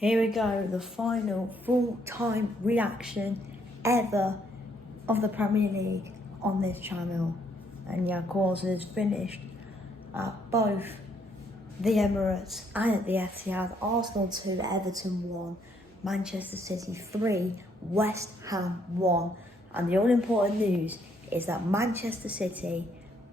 Here we go, the final full-time reaction ever of the Premier League on this channel. And yeah, of course, it's finished at both the Emirates and at the Etihad. Arsenal 2, Everton 1, Manchester City 3, West Ham 1. And the all-important news is that Manchester City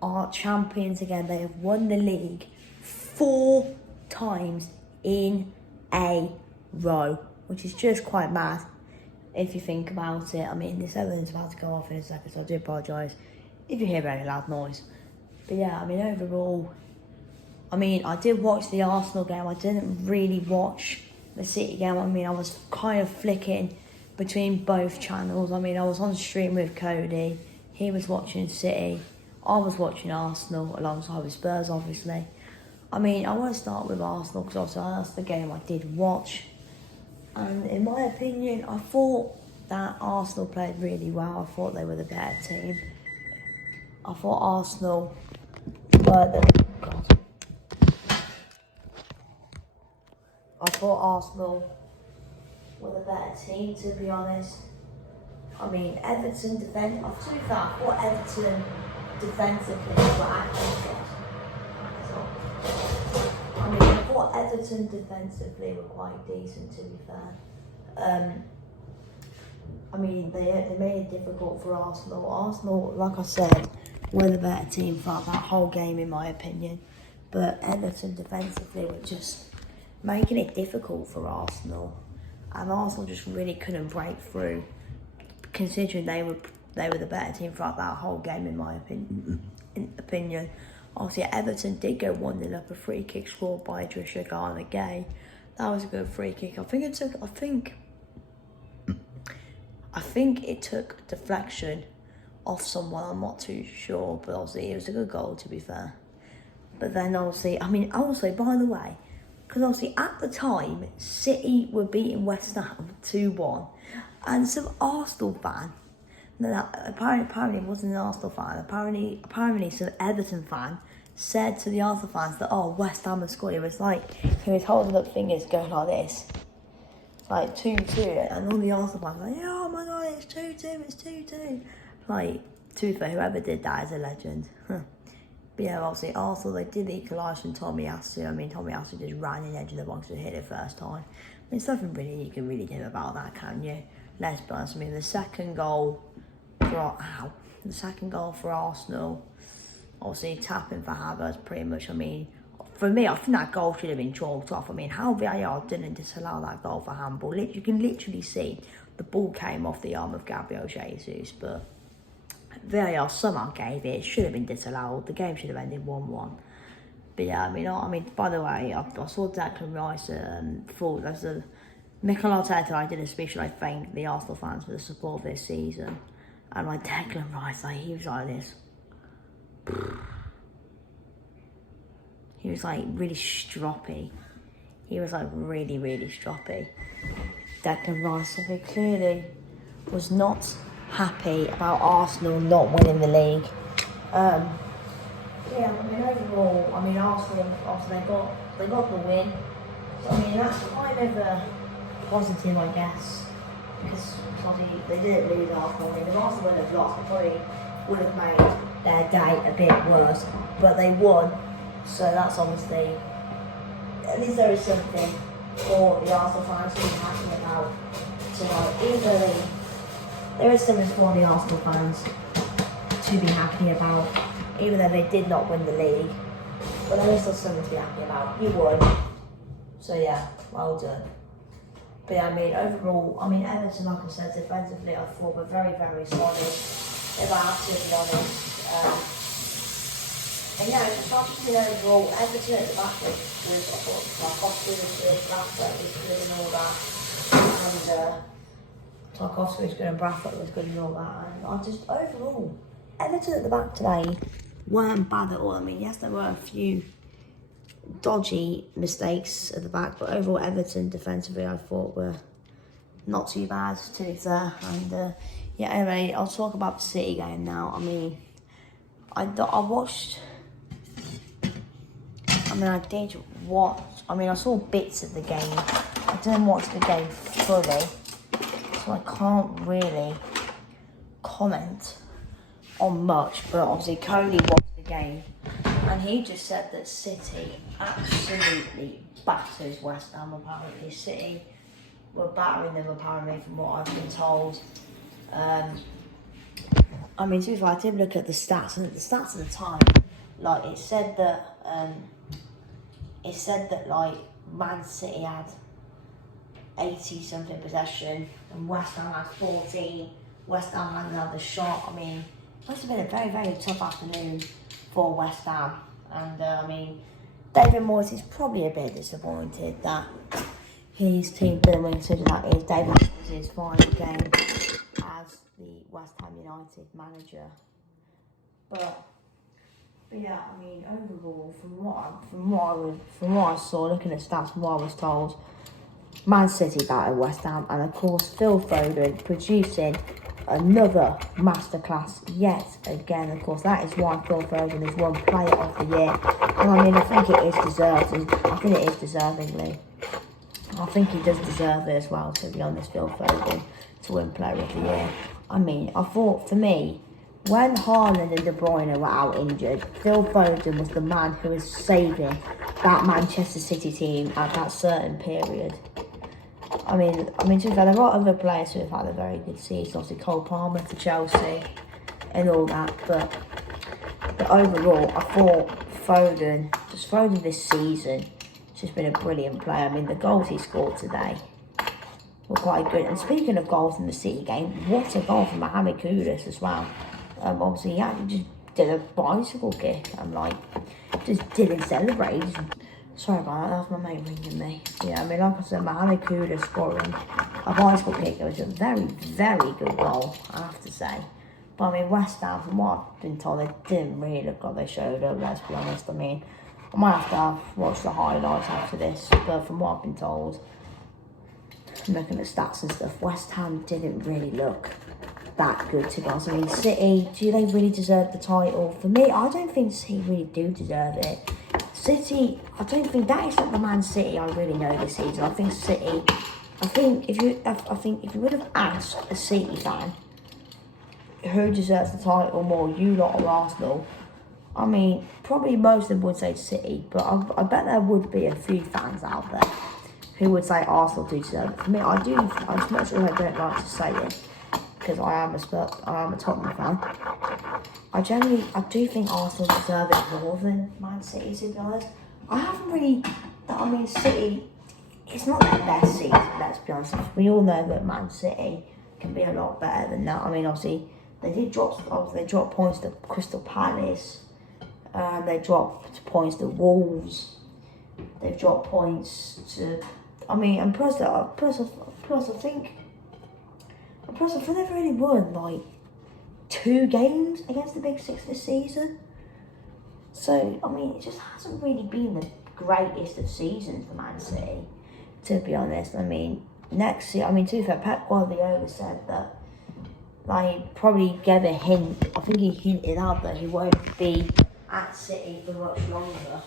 are champions again. They have won the league 4 times in a row, which is just quite mad if you think about it. I mean, this Everton's about to go off in a second, so I do apologise if you hear any loud noise. But yeah, I mean, overall, I mean, I did watch the Arsenal game. I didn't really watch the City game. I mean, I was kind of flicking between both channels. I mean, I was on stream with Cody. He was watching City. I was watching Arsenal alongside with Spurs, obviously. I mean, I want to start with Arsenal because obviously that's the game I did watch. And in my opinion, I thought that Arsenal played really well. I thought they were the better team. I thought Arsenal were the... God. I thought Arsenal were the better team, to be honest. I mean, Everton defend. To be fair, I thought Everton defensively were actually good. I mean, I thought Everton defensively were quite decent, to be fair. I mean, they made it difficult for Arsenal. Arsenal, like I said, were the better team throughout that whole game, in my opinion. But Everton defensively were just making it difficult for Arsenal. And Arsenal just really couldn't break through, considering they were the better team throughout that whole game, in my opinion. Obviously, Everton did go 1-0 up, a free kick scored by Trisha Gay. That was a good free kick. I think it took deflection off someone. I'm not too sure, but obviously it was a good goal, to be fair. But then obviously, I mean, also, by the way, because obviously at the time, City were beating West Ham 2-1, and some Arsenal fan, no, apparently it wasn't an Arsenal fan, apparently some Everton fan said to the Arsenal fans that, oh, West Ham had scored. It was like, he was holding up fingers going like this, like 2-2, and all the Arsenal fans were like, yeah, oh my god, it's 2-2, it's 2-2. Like, to be fair, whoever did that is a legend. But yeah, obviously Arsenal, they did equalise from Tomiyasu. I mean, Tomiyasu just ran in the edge of the box and hit it first time. I mean, there's nothing really you can really do about that, can you? Let's be honest. I mean, the second goal for Arsenal, obviously tapping for Havertz, pretty much. I mean, for me, I think that goal should have been chalked off. I mean, how VAR didn't disallow that goal for handball. You can literally see the ball came off the arm of Gabriel Jesus, but VAR somehow gave it. It should have been disallowed. The game should have ended 1-1. But yeah, I mean, by the way, I saw Declan Rice thought there's a Mikel Arteta. I did a speech and I thanked the Arsenal fans for the support this season. And like Declan Rice, like he was like this. He was like really stroppy. He was like really, really stroppy. Declan Rice, so he clearly was not happy about Arsenal not winning the league. Yeah, I mean, overall, I mean, Arsenal, obviously they got the win. So, I mean, that's kind of a positive, I guess, because obviously they didn't lose Arsenal. I mean, if Arsenal would have lost, it probably would have made their day a bit worse. But they won, so that's obviously, at least there is something for the Arsenal fans to be happy about tonight. Even though there is something for the Arsenal fans to be happy about, even though they did not win the league. But there is still something to be happy about. You won. So yeah, well done. But yeah, I mean, overall, I mean, Everton, like I said, defensively, I thought were very, very solid, if I have to be honest. And yeah, just obviously overall, Everton at the back was I thought, Tarkovsky was good, Brathwaite was good and all that. And Tarkovsky was good and Brathwaite was good and all that. And I just, overall, Everton at the back today weren't bad at all. I mean, yes, there were a few dodgy mistakes at the back, but overall Everton defensively I thought were not too bad, to be fair. And yeah, anyway, I'll talk about the City game now. I mean, I did watch I mean, I saw bits of the game. I didn't watch the game fully, so I can't really comment on much. But obviously, Cody watched the game, and he just said that City absolutely batters West Ham. Apparently, City were battering them. Apparently, from what I've been told. I mean, to be fair, I did look at the stats, and the stats at the time, like it said that like Man City had 80 something possession and West Ham had 14. West Ham had another shot. I mean, it must have been a very, very tough afternoon for West Ham. And I mean, David Moyes is probably a bit disappointed that his team didn't win, considering that is David Moyes' final game as the West Ham United manager. But yeah, I mean, overall, from what I saw, looking at stats, from what I was told, Man City battered West Ham, and of course Phil Foden producing another masterclass yet again. Of course, that is why Phil Foden has won Player of the Year, and I mean, I think it is deserved. I think it is deservingly. I think he does deserve it as well, to be honest, Phil Foden, to win Player of the Year. I mean, I thought, for me, when Haaland and De Bruyne were out injured, Phil Foden was the man who was saving that Manchester City team at that certain period. I mean, to be fair, there are other players who have had a very good season, obviously Cole Palmer to Chelsea and all that, but overall, I thought Foden this season, has just been a brilliant player. I mean, the goals he scored today were quite good. And speaking of goals in the City game, what a goal from Mohamed Kudus as well. Obviously, he actually just did a bicycle kick and, like, just didn't celebrate. Sorry about that was my mate ringing me. Yeah, I mean, like I said, Mohamed Kudus scoring a bicycle kick. It was a very, very good goal, I have to say. But, I mean, West Ham, from what I've been told, they didn't really look like they showed up, let's be honest. I mean, I might have to watch the highlights after this, but from what I've been told, looking at stats and stuff, West Ham didn't really look that good, to be honest. I mean, City, do they really deserve the title? For me, I don't think City really do deserve it. City, I don't think that is not the Man City I really know this season. I think City, I think if you would have asked a City fan who deserves the title more, you lot or Arsenal, I mean, probably most of them would say City, but I bet there would be a few fans out there who would say Arsenal do deserve it. For me, I do, as much as I don't like to say it, because I am a Tottenham fan, I do think Arsenal deserve it more than Man City, to be honest. City, it's not their best season, let's be honest. We all know that Man City can be a lot better than that. I mean, obviously, they dropped points to Crystal Palace, they dropped points to Wolves, they've dropped points to, I mean, and plus I think they've really won, like, 2 games against the Big Six this season. So, I mean, it just hasn't really been the greatest of seasons for Man City, to be honest. I mean, next year, to be fair, Pep Guardiola said that, like, probably gave a hint, I think he hinted out that he won't be at City for much longer.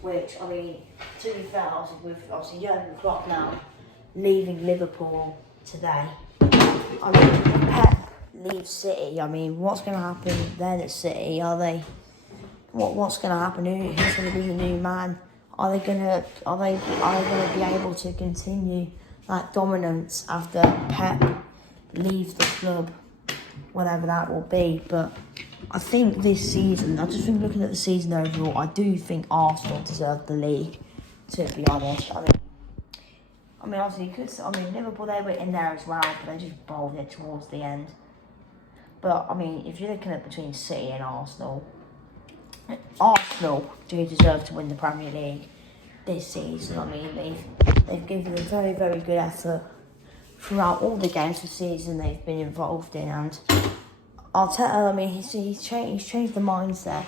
Which, I mean, to be fair, obviously Jurgen Klopp now leaving Liverpool today. I mean, if Pep leaves City, I mean, what's going to happen then at City? What's going to happen? Who's going to be the new man? Are they going to be able to continue that dominance after Pep leaves the club, whatever that will be? But I think this season, looking at the season overall, I do think Arsenal deserve the league, to be honest. I mean, obviously, because Liverpool, they were in there as well, but they just bowled it towards the end. But I mean, if you're looking at between City and Arsenal do deserve to win the Premier League this season. I mean, they've given a very, very good effort throughout all the games this season they've been involved in, and he's changed the mindset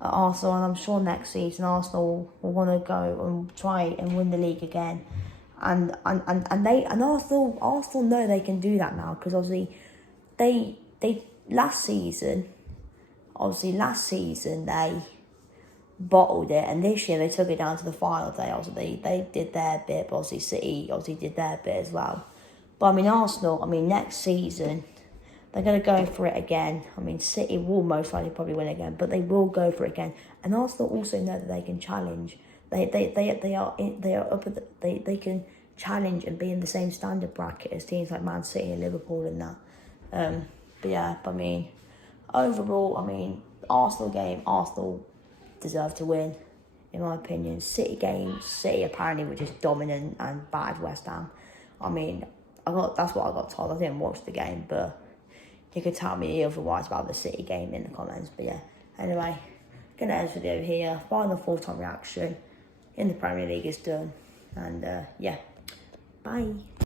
at Arsenal, and I'm sure next season Arsenal will want to go and try and win the league again. And Arsenal know they can do that now, because obviously last season bottled it, and this year they took it down to the final day. Obviously, they did their bit, but obviously City obviously did their bit as well. But I mean, Arsenal, I mean, next season they're going to go for it again. I mean, City will most likely probably win again, but they will go for it again. And Arsenal also know that they can challenge. They are up at they can challenge and be in the same standard bracket as teams like Man City and Liverpool and that. But yeah, I mean, overall, I mean, Arsenal game, Arsenal deserve to win, in my opinion. City game, City apparently were just dominant and battered West Ham. I mean, that's what I got told. I didn't watch the game, but you could tell me otherwise about the City game in the comments. But yeah, anyway, gonna end this video here. Final full-time reaction in the Premier League is done, and yeah, bye.